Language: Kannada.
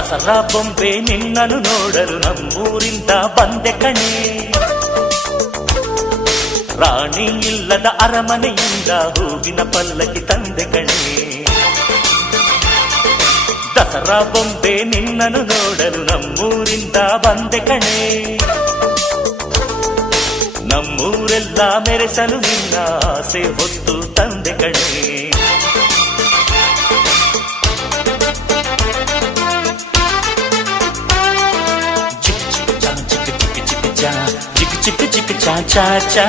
ದಸರಾ ಬೊಂಬೆ ನಿನ್ನನ್ನು ನೋಡಲು ನಮ್ಮೂರಿಂದ ಬಂದೆ ಕಣೆ. ರಾಣಿ ಇಲ್ಲದ ಅರಮನೆಯಿಂದ ಹೂವಿನ ಪಲ್ಲಕ್ಕಿ ತಂದೆ ಕಣೆ. ದಸರಾ ಬೊಂಬೆ ನಿನ್ನನ್ನು ನೋಡಲು ನಮ್ಮೂರಿಂದ ಬಂದೆ ಕಣೆ. ನಮ್ಮೂರೆಲ್ಲ ಮೆರೆಸಲು ನಿನ್ನ ಆಸೆ ಹೊತ್ತು ತಂದೆ ಕಣೆ. ಚಿಕ್ ಚಿಕ್ ಚಾ ಚಾ ಚಾ